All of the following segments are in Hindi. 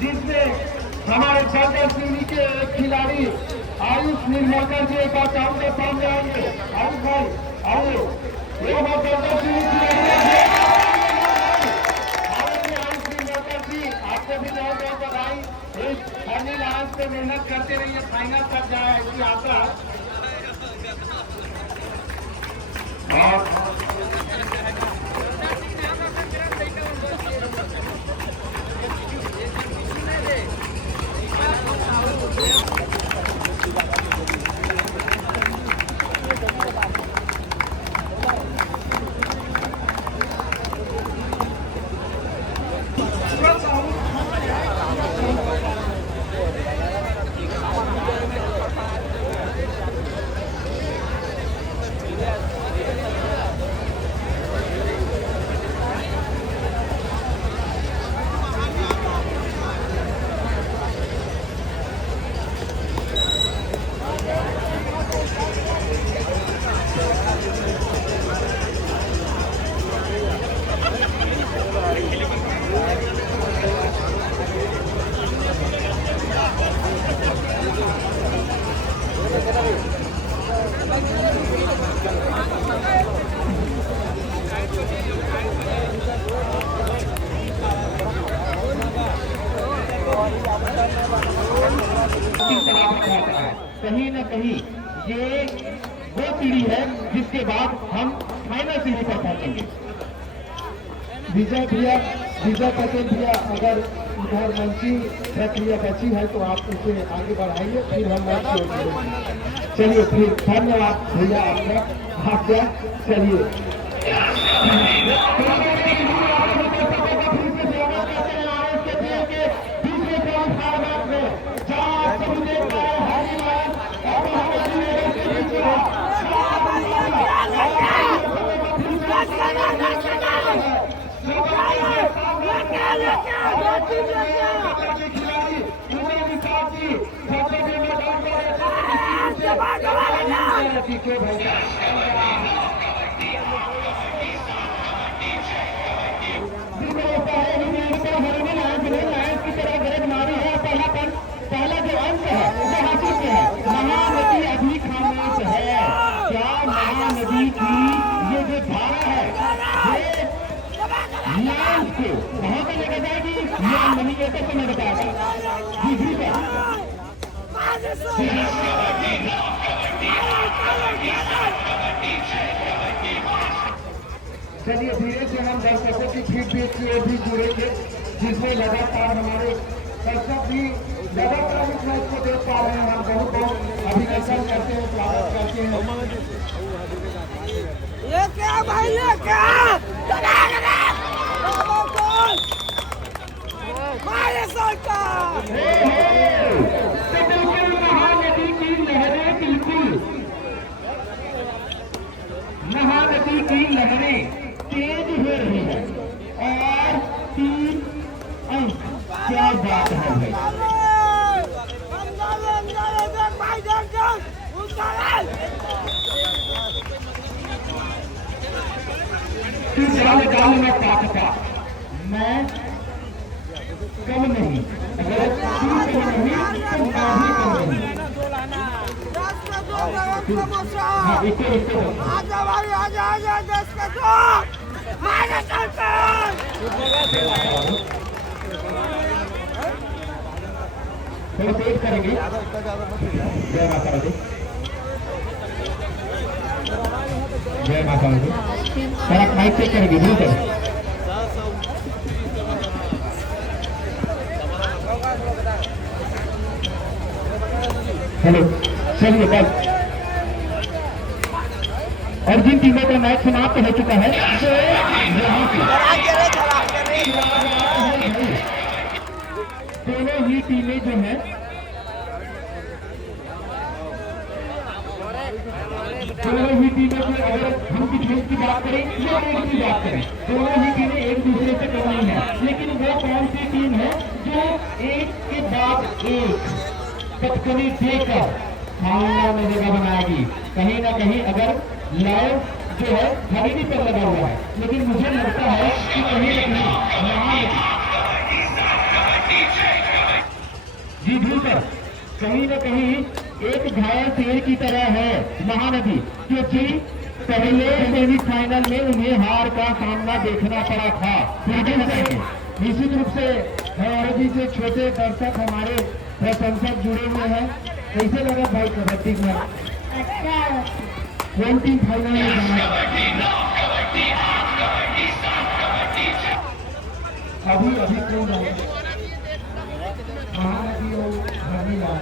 जिसमें हमारे शंकर सिंह के एक खिलाड़ी आयुष निर्मलकर जी एक बार सामने सामने आएंगे। आयुष भाई आइए, एक बार शंकर सिंह आयुष निर्मलकर जी आपको भी बहुत बहुत बधाई। इस फनी लांच पे मेहनत करते रहिए, फाइनल तक जाए ऐसी आशा है। कहीं न कहीं ये वो सीढ़ी है जिसके बाद हम फाइनल सीढ़ी पर पहुंचेंगे। विजय भैया, विजय पटेल भैया, अगर इधर मंची प्रक्रिया बची है तो आप उसे आगे बढ़ाइए, फिर हम मैच छोड़। चलिए फिर धन्यवाद भैया आपका। चलिए पहला जो अंक है वो हासिल से है। महानदी अभी खामोश है। क्या महानदी की ये जो धारा है ये लांच को कहाँ पर लेकर जाएगी ये नहीं कहते समय बताएगा। जी जी चलिए धीरे से हम दर्शकों की फीडबैक की ओर भी जुड़ेंगे, जिसमें लगातार हमारे दर्शक भी लगातार इस मैच को देख पा रहे हैं। हम बहुत बहुत अभिनंदन करते हैं, स्वागत करते हैं। ये क्या भाई, ये क्या महानदी की लहरें, बिल्कुल महानदी की लहरें तेज हो रही है और 3 अंक। क्या बात है भाई, गाल में ताकता मैं कम नहीं, अगर तू कम नहीं तो मैं भी कम नहीं। आजा भाई, आजा आजा, देश का दो आजा चलते थोड़ा तेज करेंगे। जय माता दी, जय माता दी। सर आप माइक चेक करेंगे बिल्कुल। हेलो, चलिए बस। और जिन टीमों का मैच समाप्त हो चुका है दोनों ही टीमें जो है दोनों ही टीमें जो, अगर हम डिफेंस की बात करें या रेड की बात करें, दोनों ही टीमें एक दूसरे से कम नहीं है। लेकिन वो कौन सी टीम है जो एक के बाद एक कटकनी देकर फाइनल में जगह बनाएगी? कहीं ना कहीं अगर लाइव जो है खरीदी पर लगा हुआ है, लेकिन मुझे लगता है कि कहीं ना कहीं बिल्कुल सर, कहीं न कहीं एक घायल शेर की तरह है महानदी, क्योंकि पहले सेमीफाइनल में उन्हें हार का सामना देखना पड़ा था। निश्चित रूप से हमारे बीच एक छोटे दर्शक हमारे प्रशंसक जुड़े हुए हैं। कैसे लगा भाई कबड्डी में? अच्छा, कौन टीम फाइनल में जाना? अभी कौन है? महानदी और धर्मीला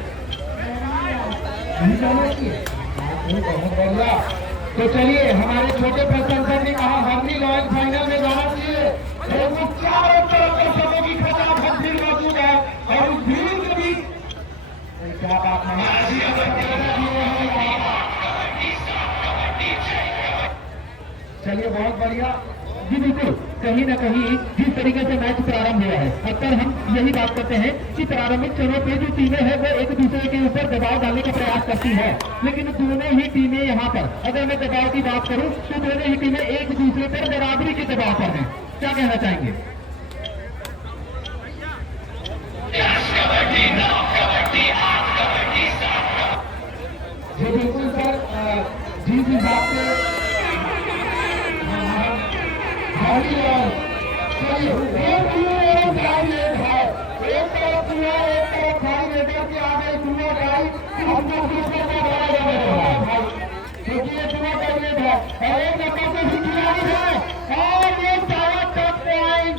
बहुत बढ़िया। तो चलिए, हमारे छोटे प्रशंसक ने कहा हरनी लॉयल फाइनल में जाना चाहिए। चारों तरफ दर्शकों की खचाखच भीड़ मौजूद है और उस भीड़ के बीच क्या बात चलिए, बहुत बढ़िया जी। बिल्कुल, कहीं ना कहीं जिस तरीके से मैच प्रारंभ हुआ है, अक्सर हम यही बात करते हैं कि प्रारंभिक चरणों पे जो टीमें हैं वो एक दूसरे के ऊपर दबाव डालने का प्रयास करती है, लेकिन दोनों ही टीमें यहाँ पर, अगर मैं दबाव की बात करूं तो दोनों ही टीमें एक दूसरे पर बराबरी के दबाव पर हैं। क्या कहना चाहेंगे? जी बिल्कुल सर, जिस हिसाब से एक तरफ खाली लेकर के आ गए दुआ गाई, क्योंकि ये दुआ कर है और एक नंबर से ही खिलाड़ी है और ये सारा टॉप पॉइंट।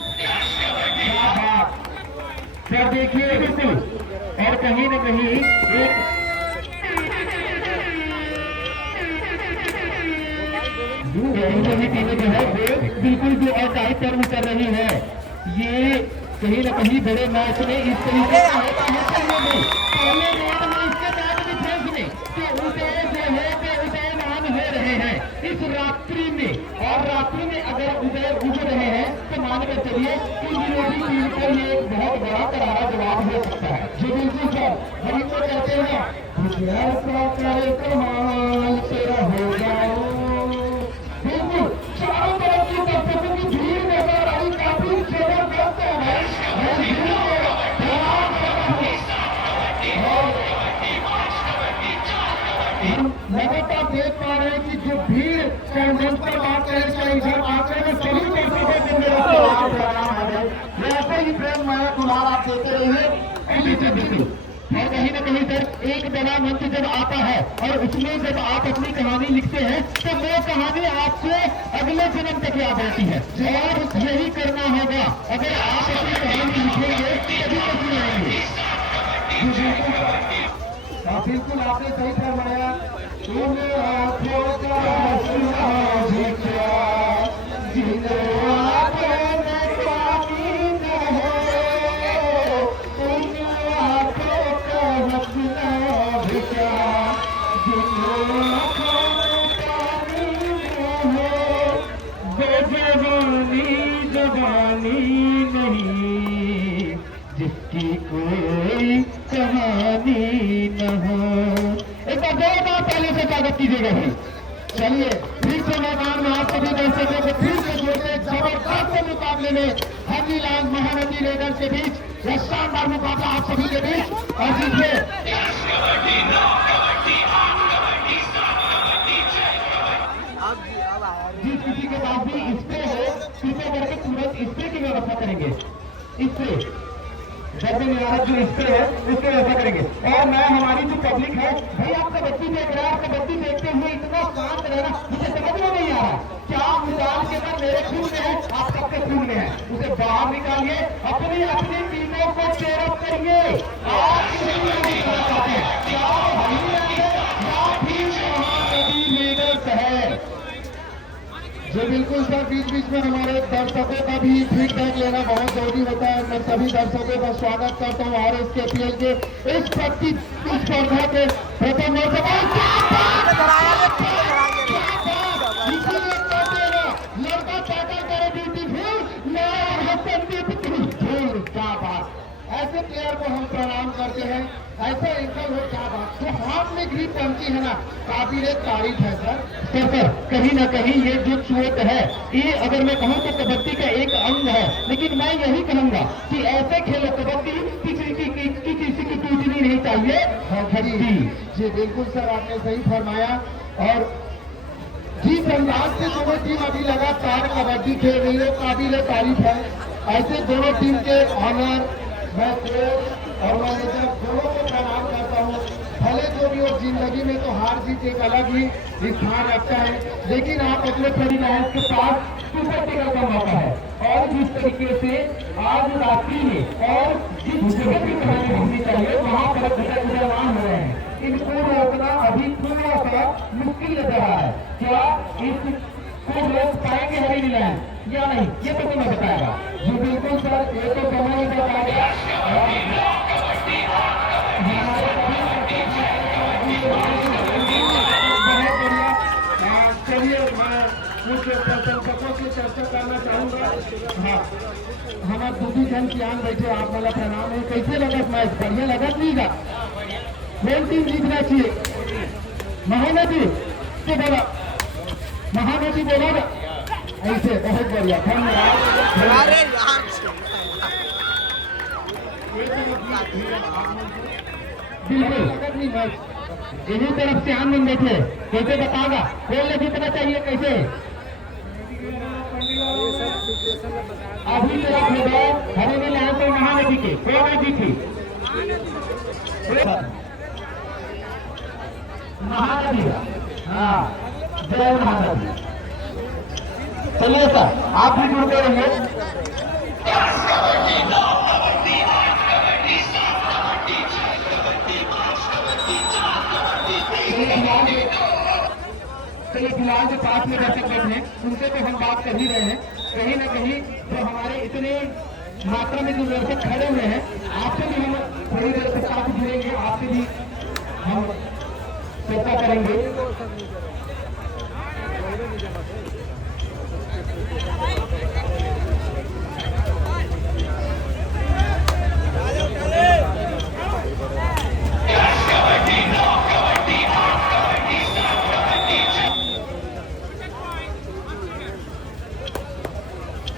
क्या बात सर, देखिए बिल्कुल, और कहीं न कहीं एक टीमें जो है वो बिल्कुल जो अटाई पर उतर रही है। ये कहीं न कहीं बड़े मैच में इस तरीके से होता है। पहले रेड में इसके बाद डिफेंस में तो उसे जो है वो उदयमान हो रहे हैं इस रात्रि में, और रात्रि में अगर उदय उग रहे हैं तो मान कर चलिए कि विरोधी टीम को ये एक बहुत बड़ा करारा जवाब हो सकता है। जी बिल्कुल सर, हम तो कहते हैं कमाल तेरा हो जाओ। बिल्कुल, चारों तरफ की दर्शकों की भीड़ नजर आई, काफी जबरदस्त है। लगातार देख पा रहे हैं कि जो भीड़ मंच पर बात करें चाहे इधर बात करें, सभी दर्शकों को मेरा ऐसे ही प्रेम मैं दुलार आप देते रहिए। और कहीं ना कहीं सर एक बड़ा मंच जब आता है और उसमें जब आप अपनी कहानी लिखते हैं तो वो कहानी आपसे अगले जन्म तक याद रहती है, और यही करना होगा। अगर आप अपनी कहानी लिखेंगे तभी तक सुनाएंगे। बिल्कुल आपने सही फरमाया। जवानी नहीं जिसकी कोई कहानी न हो। एक बार जोरदार ताली से स्वागत कीजिएगा भाई। चलिए, फिर से मैदान में आप सभी दर्शकों को फिर से जोड़ते जबरदस्त मुकाबले में हरनीलाल महानदी रेडर्स के बीच यह शानदार मुकाबला आप सभी के बीच, और जिसमें जिस किसी के पास भी स्प्रे हो कृपया करके तुरंत स्प्रे की व्यवस्था करेंगे। स्प्रे जब निरारत जो स्प्रे है उसकी व्यवस्था करेंगे। और मैं हमारी जो पब्लिक है भाई, आप कबड्डी देख रहे हैं, कबड्डी देखते हुए इतना शांत रहना मुझे समझ में नहीं आ रहा। क्या मैदान के अंदर मेरे खून में है, आप सबके खून में है, उसे बाहर निकालिए, अपनी अपनी टीमों को चेयरअप करिए। आप जी बिल्कुल सर, बीच बीच में हमारे दर्शकों का भी फीडबैक लेना बहुत जरूरी होता है। मैं सभी दर्शकों का स्वागत करता हूँ और इसके पीएल के इस प्रतिस्पर्धा के प्रथम लड़का पैदा करे ब्यूटीफुल। क्या बात, ऐसे प्लेयर को हम प्रणाम करते हैं, ऐसे एंकल हो। क्या बात, जो हाथ में ग्रिप बनती है ना, काबिल तारीफ है सर। सर कहीं ना कहीं ये जो चोट है ये अगर मैं कहूँ तो कबड्डी का एक अंग है, लेकिन मैं यही कहूँगा कि ऐसे खेलो कबड्डी किसी की टूटनी नहीं चाहिए हड्डी। जी बिल्कुल सर, आपने सही फरमाया। और जिस अंदाज से दोनों टीम अभी लगातार कबड्डी खेल रही है, काबिल तारीफ है। ऐसे दोनों टीम के ऑनर, मैं कोच और मैनेजर दोनों को प्रणाम करता हूँ। भले जो भी हो, जिंदगी में तो हार जीत एक अलग ही स्थान रखता है, लेकिन आप अपने परिवार के पास सुपर टिकट का मौका है। और जिस तरीके से आज रात्रि में और जिस जगह की कहानी होनी चाहिए वहाँ पर विद्यमान हो रहे हैं, इनको रोकना अभी थोड़ा सा मुश्किल लग रहा है। क्या इसको रोक पाएंगे हरी लैंड या नहीं, ये तो तुम्हें बताएगा। जी बिल्कुल सर, ये तो समय ही बताएगा। चलिए, मैं कुछ प्रशंसकों से चर्चा करना चाहूँगा। हाँ, हमारे दूसरी जन कियान बैठे, आप वाला प्रणाम है। कैसे लगा मैच? बढ़िया लगा नहीं का? कौन टीम जीतना चाहिए? महानदी से बोला, महानदी बोला ना ऐसे, बहुत बढ़िया, धन्यवाद। बिल्कुल लगत नहीं मैच, इन्हीं तरफ से आनंद बैठे। कैसे बतागा कौन जीतना चाहिए? कैसे अभी तरफ होगा हरेली लहर तो महानदी के कौन जीती? महानदी। हाँ, जय महानदी। चलिए सर, आप भी जुड़ते रहिए। चलिए, फिलहाल जो पास में दर्शक बैठे हैं उनसे तो हम बात कर ही रहे हैं। कहीं ना कहीं जो हमारे इतने मात्रा में जो दर्शक खड़े हुए हैं, आपसे भी हम थोड़ी देर के साथ जुड़ेंगे, आपसे भी हम चर्चा करेंगे।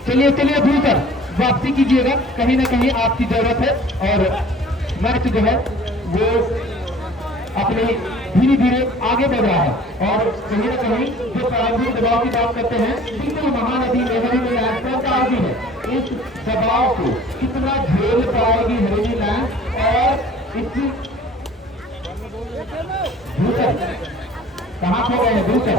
चलिए चलिए दूर सर, वापसी कीजिएगा, कहीं ना कहीं आपकी जरूरत है। और मैच जो है वो अपने धीरे धीरे आगे बढ़ रहा है। और कहीं ना कहीं जो प्रारंभिक दबाव की बात करते हैं, बिल्कुल महानदी हरेली लैंड सरकार भी है, इस दबाव को कितना झेल पाएगी हरेली लैंड। और इसकी दूसर कहाँ खो गए हैं? दूसर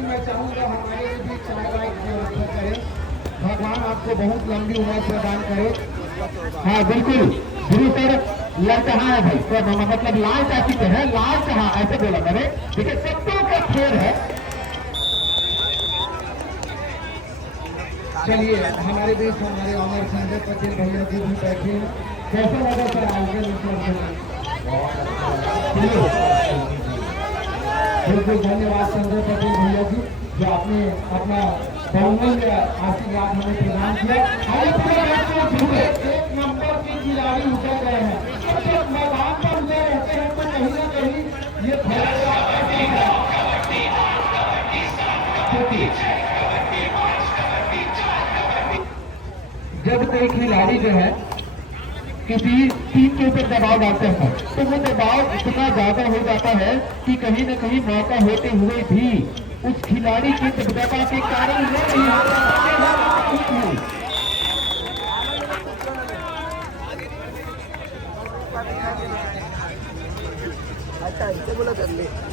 मैं चाहूँगा हमारे भी 4 लाइक व्यवस्था करें। भगवान आपको बहुत लंबी उम्र प्रदान करे। हाँ बिल्कुल, गुरु सर लड़ कहाँ है भाई? तो मतलब लाल चाची पे है, लाल कहाँ ऐसे बोला मैंने। देखिए, सबों का खेल है। चलिए, हमारे बीच हमारे ऑनर संजय पटेल भैया जी भी बैठे हैं। कैसा लगा सर आयोजन? बिल्कुल धन्यवाद संजय पटेल भैया जी, जो आपने अपना बहुमूल्य आशीर्वाद हमें प्रदान किया। एक नंबर के खिलाड़ी उतर गए हैं। जब मैदान पर ले रहते हैं तो कहीं ना कहीं ये जब कोई खिलाड़ी जो है किसी टीम के ऊपर दबाव डालते हैं तो वो दबाव इतना ज्यादा हो जाता है कि कहीं न कहीं मौका होते हुए भी उस खिलाड़ी की दबदबा के कारण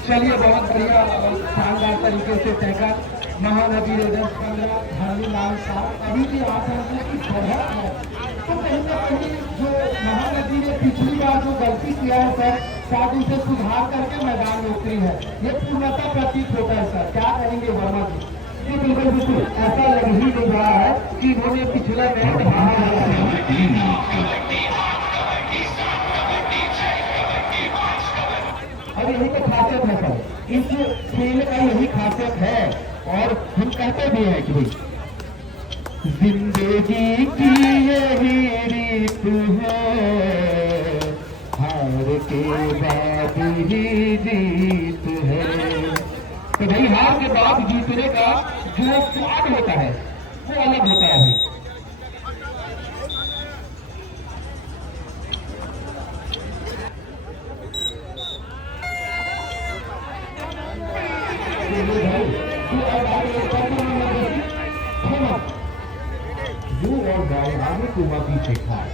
चलिए, बहुत बढ़िया शानदार तरीके से तैका महानदी रेडर्स 15 धार्मिक लाल साहब अभी भी आसन की बढ़त है। तो कहीं ना कहीं जो महानदी ने पिछली बार जो गलती किया है सर, शायद उसे सुधार करके मैदान में उतरी है। ये पूर्णता प्रतीत होता है सर, क्या करेंगे वर्मा जी? जी बिल्कुल बिल्कुल, ऐसा लग ही नहीं रहा है कि इन्होंने पिछला और यही तो खासियत है सर, इस खेल का यही खासियत है। और हम कहते भी हैं कि भाई जिंदगी की यही रीत है, हार के बाद ही जीत है। तो भाई हार के बाद जीतने का जो स्वाद होता है वो अलग होता है भाई। यू और गाय आगे को पीछे खाए,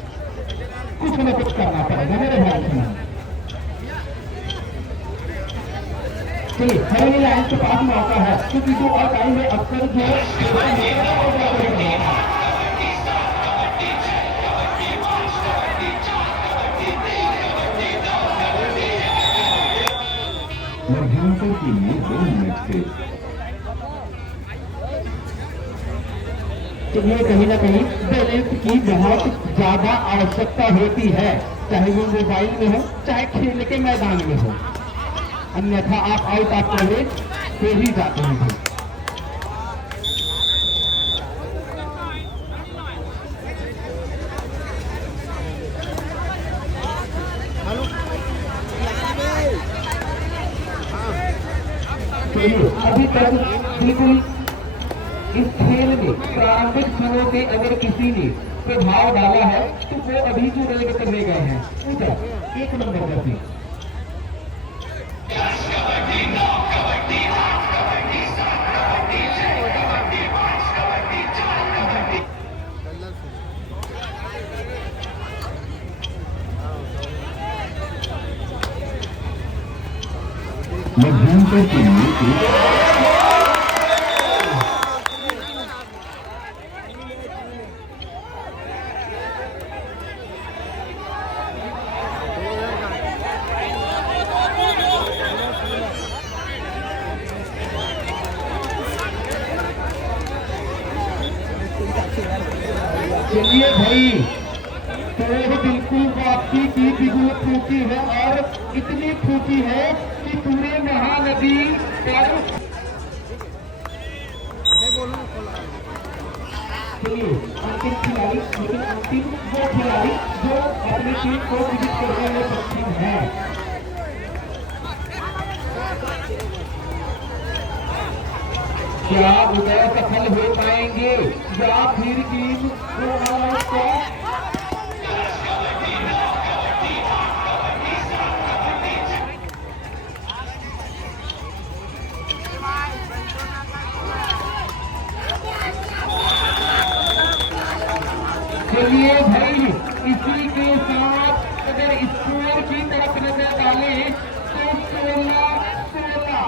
कुछ न कुछ करना पड़ेगा मेरे भाई सुना। चलिए हमें लाइन के पास में आता है क्योंकि जो और टाइम में अक्सर जो मध्यंतर के लिए 2 मिनट से चलिए कहीं ना कहीं बैलेंस की बहुत ज्यादा आवश्यकता होती है, चाहे वो मोबाइल में हो चाहे खेल के मैदान में हो, अन्यथा आप आउट ऑफ कवरेज पे ही जाते हैं। अभी तक बिल्कुल इस खेल में प्रारंभिक समय में अगर किसी ने प्रभाव डाला है तो वो अभी जो रेड करने गए हैं उधर 1 नंबर पर मध्यंतर के लिए चलिए भाई तो बिल्कुल वापसी की बिल्कुल फूकी है और इतनी फूकी है कि पूरे महानदी पर चलिए अंतिम खिलाड़ी, लेकिन अंतिम वो खिलाड़ी जो अपनी टीम को विजिट करने में सक्षम है। क्या उदय सफल हो पाएंगे या फिर टीम चलिए भाई इसी के साथ अगर स्कोर की तरफ नजर डालें तो 16-16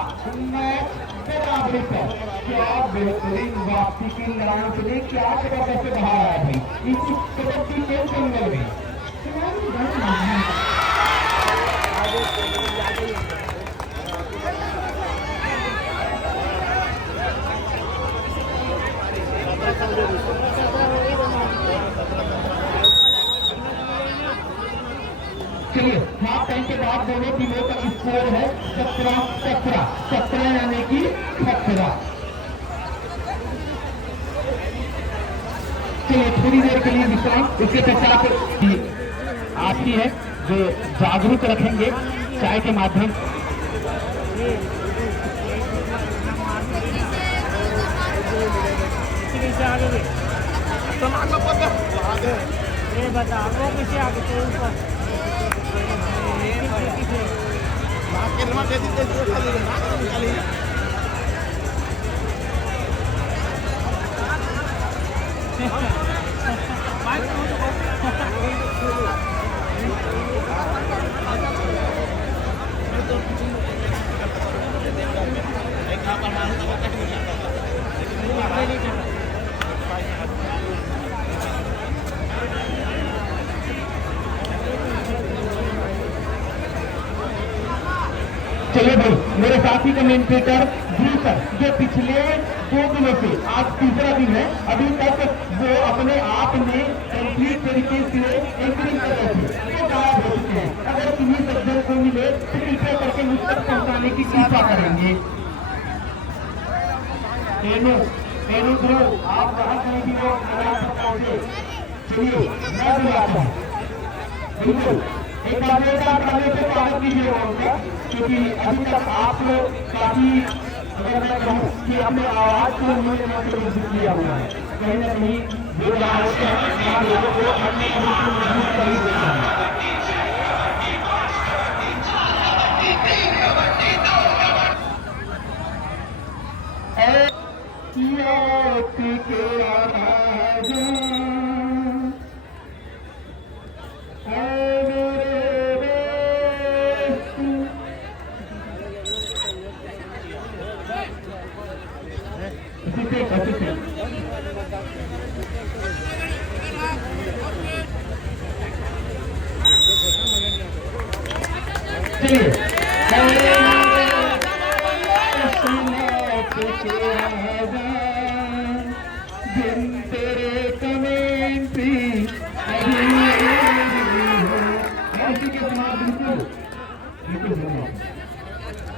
मैच बराबरी पर। क्या बेहतरीन वापसी की लड़ाई के लिए क्या कदम से बाहर आया भाई इस कबड्डी के जंगल में। चलिए हाफ टाइम के बाद दोनों टीमों का स्कोर है 17-17 यानी कि 17। चलिए थोड़ी देर के लिए विश्राम, इसके पश्चात आप ही है जो जागरूक रखेंगे चाय के माध्यम चलिए भाई मेरे साथी कमेंटेटर सर जो पिछले 2 दिनों से आज तीसरा दिन है, अभी तक वो अपने आप में कंप्लीट तरीके से एंकरिंग कर रहे थे वो गायब हो चुके हैं। अगर किन्हीं सज्जन को मिले तो कृपया करके मुझ तक पहुंचाने की कृपा करेंगे। एनु ध्रुव आप कहाँ कहीं भी हो पहुंचे, चलिए मैं भी आता हूँ। बिल्कुल एक बार स्वागत कीजिएगा उनका, क्योंकि अभी तक आप लोग काफी अगर मैं कहूँ कि अपने आवाज को उन्होंने मंत्र मुग्ध किया हुआ है, कहीं ना कहीं जो रहा होते हैं वहाँ लोगों को अन्य तरीके से मजबूत कर ही देता है।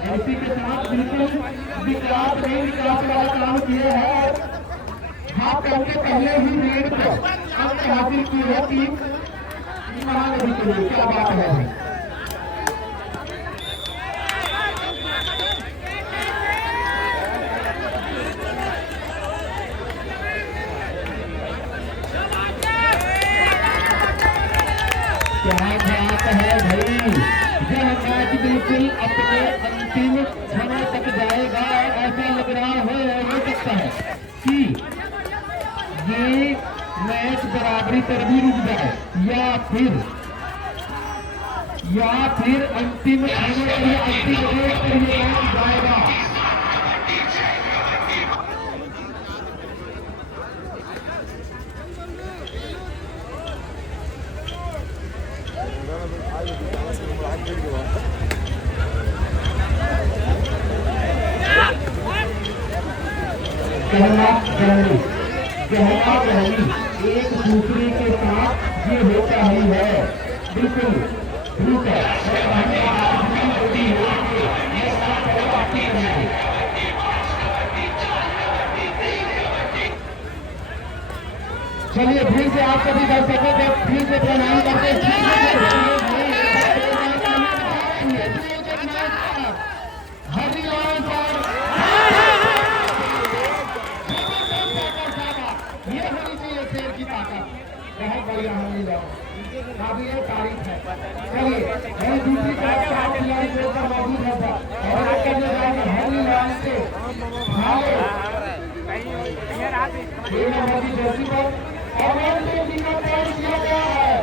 ऐसी के साथ बिल्कुल विकास नहीं विकास वाला काम किया है। हाथ करके पहले ही रेड को अंक हासिल की है टीम महानदी के लिए। क्या बात है। क्या बात है भाई, यह मैच बिल्कुल अपने अंतिम समय तक जाएगा। ऐसा लग रहा है हो सकता है कि ये मैच बराबरी पर भी रुक जाए या फिर अंतिम समय पर या अंतिम रेट पर ये मैच जाएगा। गहना गहनी एक दूसरे के साथ ये होता ही है। बिल्कुल ठीक है। चलिए फिर से आप सभी दर्शकों को फिर से प्रणाम करते हैं। बहुत बढ़िया काबिल तारीफ है। चलिए मैं दूसरी तरफ आप खिलाड़ी के ऊपर मौजूद है और आगे जो जाएंगे हरी लाइन से जर्सी पर और तैयार किया गया है।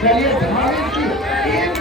चलिए भारत की एक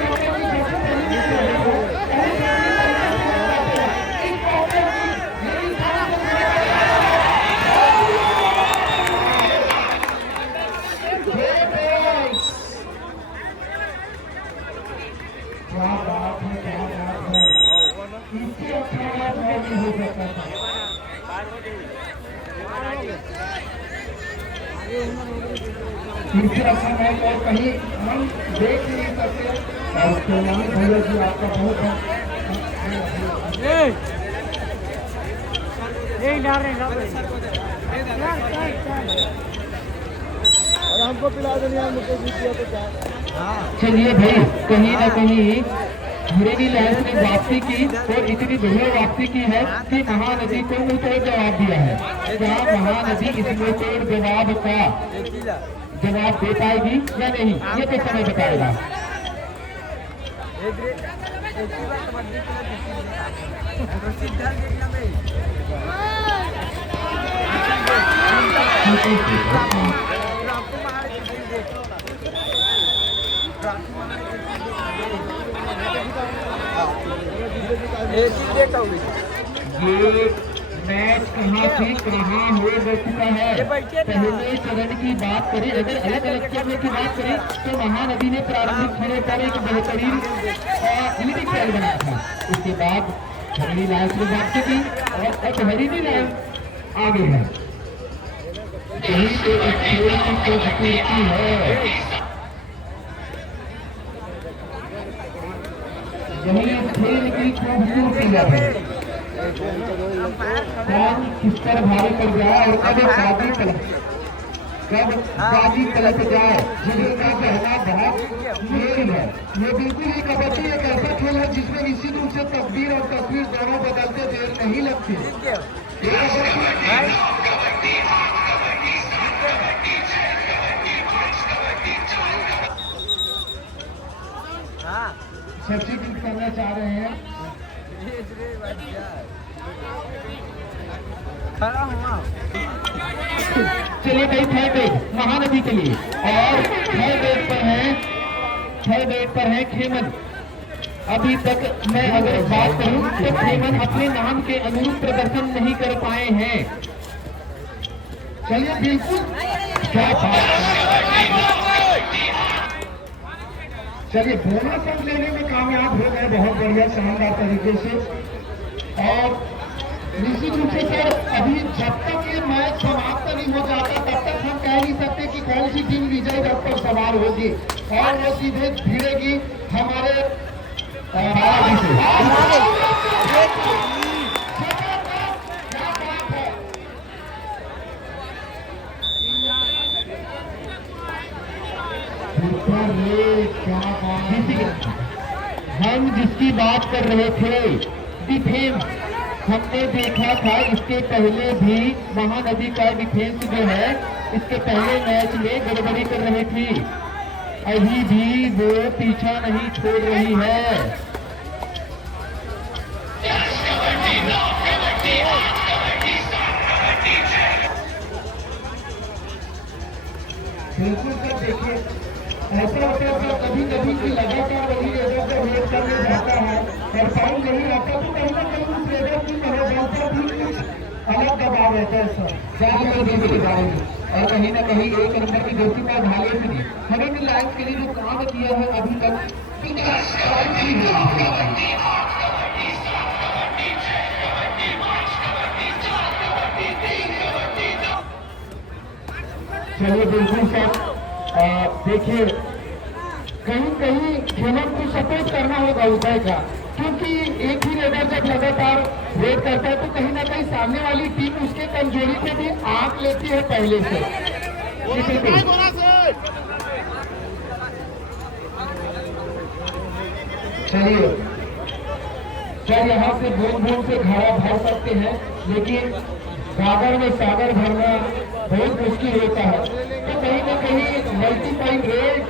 इनसे अच्छा मैच और कहीं हम देख नहीं सकते। और सोनाली भैया जी आपका बहुत और हमको पिला देने मुझे भी किया तो क्या। चलिए भाई कहीं ना कहीं मुरली लाइन ने वापसी की और इतनी बढ़िया वापसी की है कि महानदी को मुंहतोड़ जवाब दिया है। क्या महानदी इस मुंहतोड़ जवाब का जवाब दे पाएगी या नहीं, ये तो समय बताएगा। ये मैच कहाँ से कहाँ हो चुका है। पहले चरण की बात करें, अगर अलग अलग चरणों की बात करें तो महानदी ने प्रारंभिक समय पर एक बेहतरीन लीडिंग चाल बनाया था। उसके बाद हरिणी लाइन से वापसी की और अब हरिणी लाइन आगे है। यही तो इस खेल की खूबसूरती है, यही इस खेल की खूबसूरती है। कौन किस पर भारी पड़ जाए और कब बाजी तलक जाए, जिसका कहना बहुत मेल है। ये बिल्कुल ही कबड्डी एक ऐसा खेल है जिसमें निश्चित रूप से तकदीर और तस्वीर दोनों बदलते देर नहीं लगती। सब्सिट्यूट करना चाह रहे हैं। खड़ा हुआ चलिए भाई 6 बेट महानदी के लिए और 6 बेट पर है खेमन। अभी तक मैं अगर बात करूं तो खेमन अपने नाम के अनुरूप प्रदर्शन नहीं कर पाए हैं। चलिए बिल्कुल क्या चलिए बोनस अंक लेने में कामयाब हो गए, बहुत बढ़िया शानदार तरीके से। और निश्चित रूप से सर अभी जब तक ये मैच समाप्त नहीं हो जाता तब तक हम कह नहीं सकते कि कौन सी टीम विजय रथ पर सवार होगी और वो सीधे भिड़ेगी हमारे हम जिसकी बात कर रहे थे डिफेंस, हमने देखा था इसके पहले भी महानदी का डिफेंस जो है इसके पहले मैच में गड़बड़ी कर रही थी। अभी भी वो पीछा नहीं छोड़ रही है। बिल्कुल सर, देखिए ऐसा होता है कभी कभी की लगातार वही रेडर जब वेट करने जाता है और फाउल नहीं आता तो कहीं ना कहीं उस रेडर की मनोबलता भी अलग दबाव रहता है सर जानबूझ के बारे में। और कहीं ना कहीं एक नंबर की जर्सी पर ढाले से भी हमें लाइफ के लिए जो काम किया है अभी तक चलिए बिल्कुल सर। देखिए कहीं कहीं खेमन को सपोर्ट करना होगा उदय का, क्योंकि एक ही रेडर जब लगातार वेट करता है तो कहीं ना कहीं सामने वाली टीम उसके कमजोरी को भी आंक लेती है पहले से। चलिए सर यहाँ से बूंद बूंद से घड़ा भर सकते हैं, लेकिन सागर में सागर भरना बहुत मुश्किल होता है। तो कहीं ना कहीं मल्टीपाइंग रेट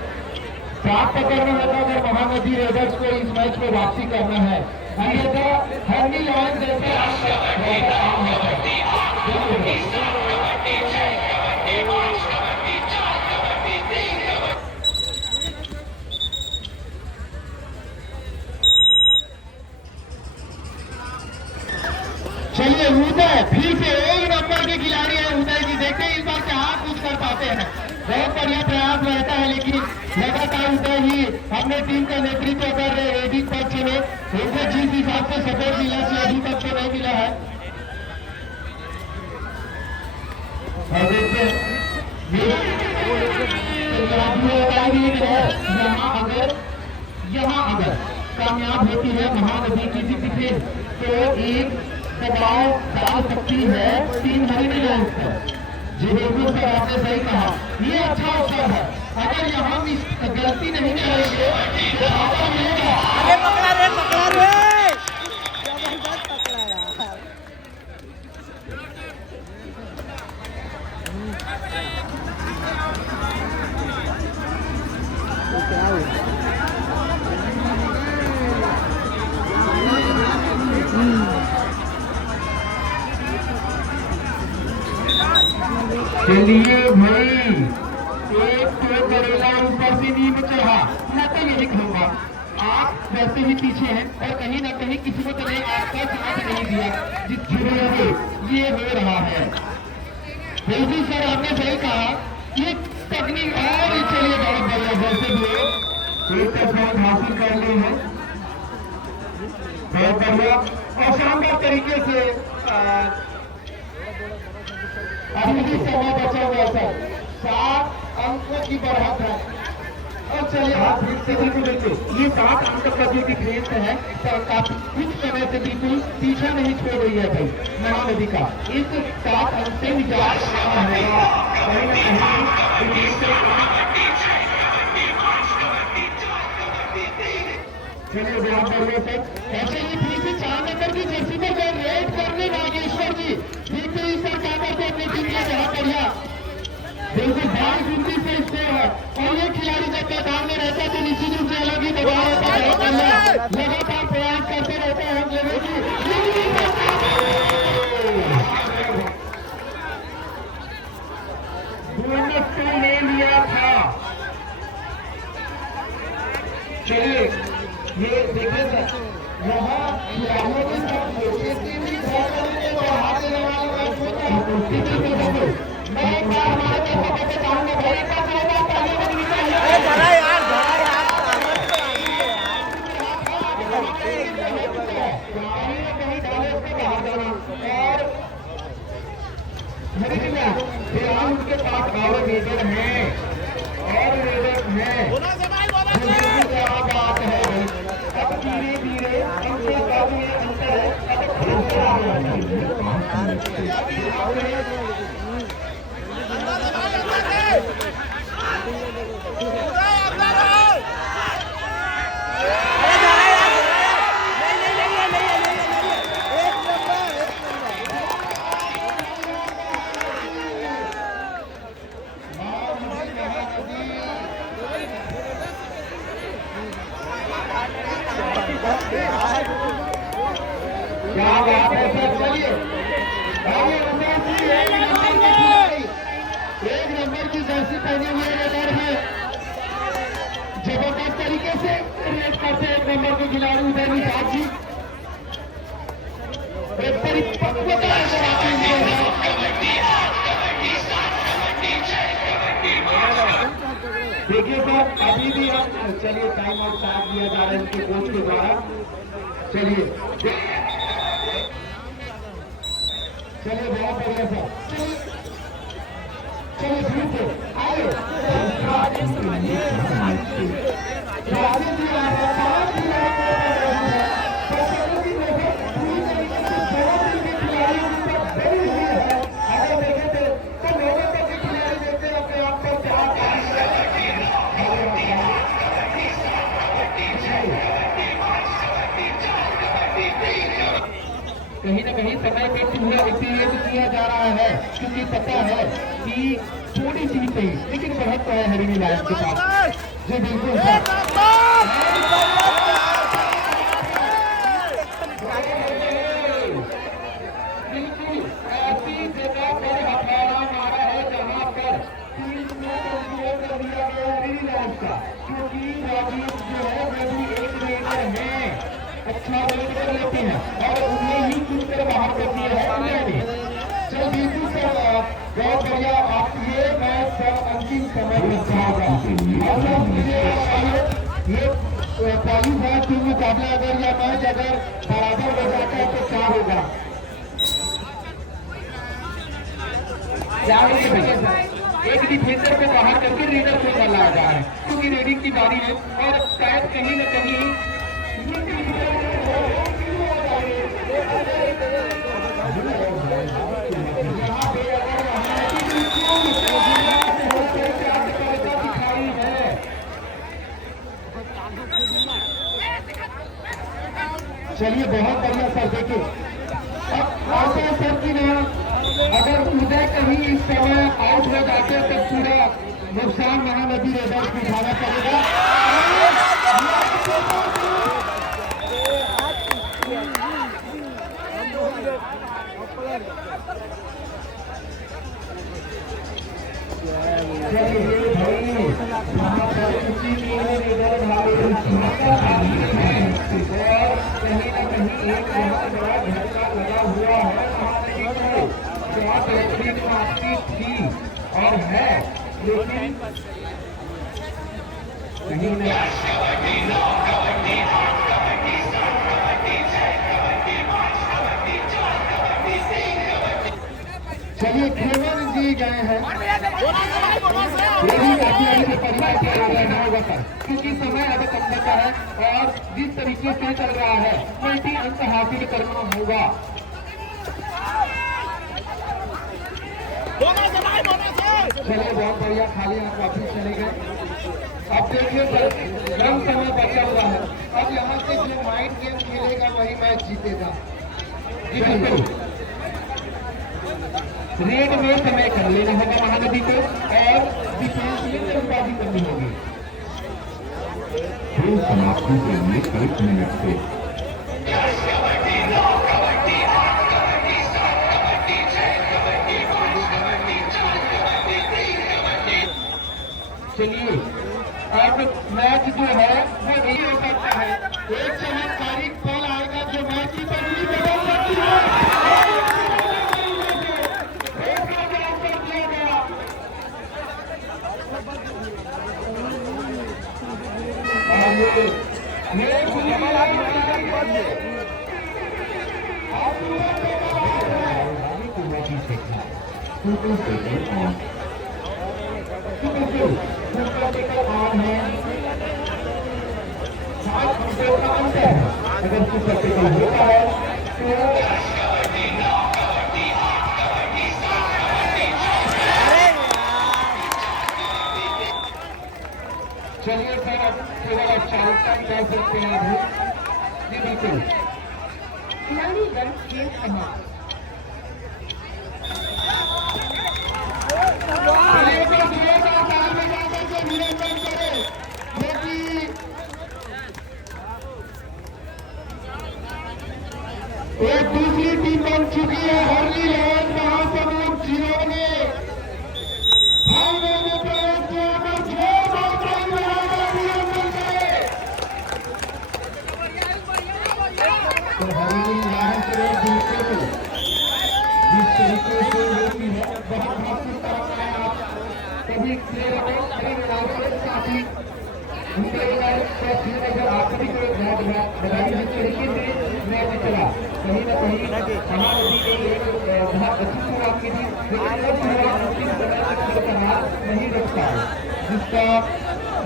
साफ पकड़ना होगा अगर महानदी रेडर्स को इस मैच में वापसी करना है, अन्यथा हर्नी लॉयन जैसे काम होता है। चलिए उदय फिर से एक नंबर के खिलाड़ी है उदय जी, देखते हैं इस बार क्या कुछ कर पाते हैं। बहुत बढ़िया प्रयास रहता है, लेकिन लगातार उदय ही अपने टीम का नेतृत्व कर रहे हैं। एडी पक्ष में उनको जिस हिसाब से सपोर्ट मिला से अभी तक तो नहीं मिला है। और देखते यहाँ अगर कामयाब होती है महानदी की डिफेंस तो एक दबाव डाल सकती है टीम हरियाणा लाइन्स पर। जी बिल्कुल सर, आपने सही कहा, ये अच्छा अवसर है। अगर यहाँ गलती नहीं करेंगे तो मौका मिलेगा। पकड़ा रे जबरदस्त पकड़ा यार। क्या हुआ? चलिए भाई, एक तो करेला ऊपर से नीचे चढ़ा, मैं तो यही कहूँगा आप वैसे ही पीछे हैं और कहीं ना कहीं किसी को तो नहीं आपका साथ नहीं दिया जिस जुड़े से ये हो रहा है। बिल्कुल सर, आपने सही कहा, ये तकनीक और चलिए बहुत बढ़िया जैसे भी एक पॉइंट हासिल कर लिए हैं, बहुत बढ़िया और शानदार तरीके से। अभी भी समय बचा हुआ सर, 7 अंकों की बढ़त है। और चलिए आप फिर से बिल्कुल देखिए ये 7 अंक का जो डिफरेंस है तो काफी कुछ समय से बिल्कुल पीछा नहीं छोड़ रही है भाई महानदी का। इस 7 अंक से निजात चलिए बहुत बढ़िया सर। ऐसे ही फिर से 4 नंबर की जर्सी में जो रेड करने नागेश्वर जी बिल्कुल इस सर काका से अपनी टीम के बहुत बढ़िया बिल्कुल 22-29 से स्कोर है। और ये खिलाड़ी जब मैदान में रहता है तो निश्चित रूप से अलग ही दबाव होता है, बहुत बढ़िया लगातार प्रयास करते रहते हैं हम लोगों की बोनस तो ले लिया था। चलिए ये देखिए सर यहाँ खिलाड़ियों के साथ मैं एक बार हमारे दर्शकों से चाहूंगा भाई का होगा पहले बदली चाहिए धरा यार कहीं डाले उसको बाहर जाना और उनके पास और रेडर हैं क्या बात है अब धीरे धीरे उनके काफी अंतर क्या बात है सर। चलिए एक नंबर की जर्सी पहने हुए रेडर है जबरदस्त तरीके से रेड करते हैं। एक नंबर के खिलाड़ी उदय निषाद जी एक परिपक्वता देखिए सर अभी भी हम चलिए टाइम आउट साथ दिया जा रहा है उनके कोच के द्वारा। चलिए चलिए बहुत बढ़िया सर। चलिए फिर से आइए कहीं ना कहीं समय पे पूरा एक्सपीरियंस किया जा रहा है क्योंकि पता है कि थोड़ी सी सही लेकिन बहुत तो है हरिणी लायक के पास। जी बिल्कुल बिल्कुल ऐसी जगह पर हथौड़ा मारा है जहाँ पर टीम को कंट्रोल कर दिया गया हरिणी लायक का क्योंकि राजीव जो है वो भी एक रेडर है अच्छा रेड कर लेते हैं और उन्हें ही चुनकर बाहर कर दिया है उन्होंने। चल बिल्कुल सर बहुत बढ़िया आप ये मैच सर अंतिम समय में जाएगा। ये क्वालीफायर टीम मुकाबला अगर यह मैच अगर बराबर हो जाता है तो क्या होगा एक डिफेंडर को बाहर करके रेडर को डाला जा रहा है क्योंकि रेडिंग की बारी है और शायद कहीं न कहीं चलिए बहुत बढ़िया सर। देखिए अब ऐसा सर की ना अगर उदय कहीं इस समय आउट हो जाते तो पूरा नुकसान महानदी रेडर को उठाना पड़ेगा। कहीं ना कहीं एक बहुत बड़ा झटका लगा हुआ है आपकी थी और है लेकिन चलिए खेमन जी गए हैं क्योंकि समय अब कम बचा है और जिस तरीके से चल रहा है मल्टी अंक हासिल करना होगा। चलिए बहुत बढ़िया खाली आप वापिस चले गए। अब देखिए कम समय बचा हुआ है अब यहाँ कि जो माइंड गेम खेलेगा वही मैच जीतेगा। जी बिल्कुल। रेड में समय कर लेना होगा महानदी को और डिफेंस में गेंदबाजी करनी होगी। खेल समाप्ति के लिए 1 मिनट से चलिए अब मैच जो है वो यही हो सकता है। एक चमत्कारिक पल आएगा जो मैच की तस्वीर बदल सकती है। अगर कुछ होता है चलिए सर अब केवल आप 40 का कर सकते हैं अभी। जी बिल्कुल। खिलाड़ी दल खेल समाप्त। एक दूसरी टीम बन चुकी है हरली लैंड महासमुंद जिन्होंने भागने में प्रयास किया पर तो हरली यहाँ से बिल्कुल जिस तरीके से होती है बहुत महसूस करता है आप सभी प्लेयरों को काफी उनके अगर आप सभी को बधाई जिस तरीके से मैच चला कहीं ना कहीं हमारे भी बहुत अच्छी शुरुआत की थी लेकिन नहीं रखता है जिसका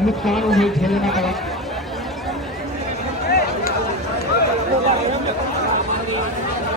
नुकसान उन्हें झेलना पड़ा।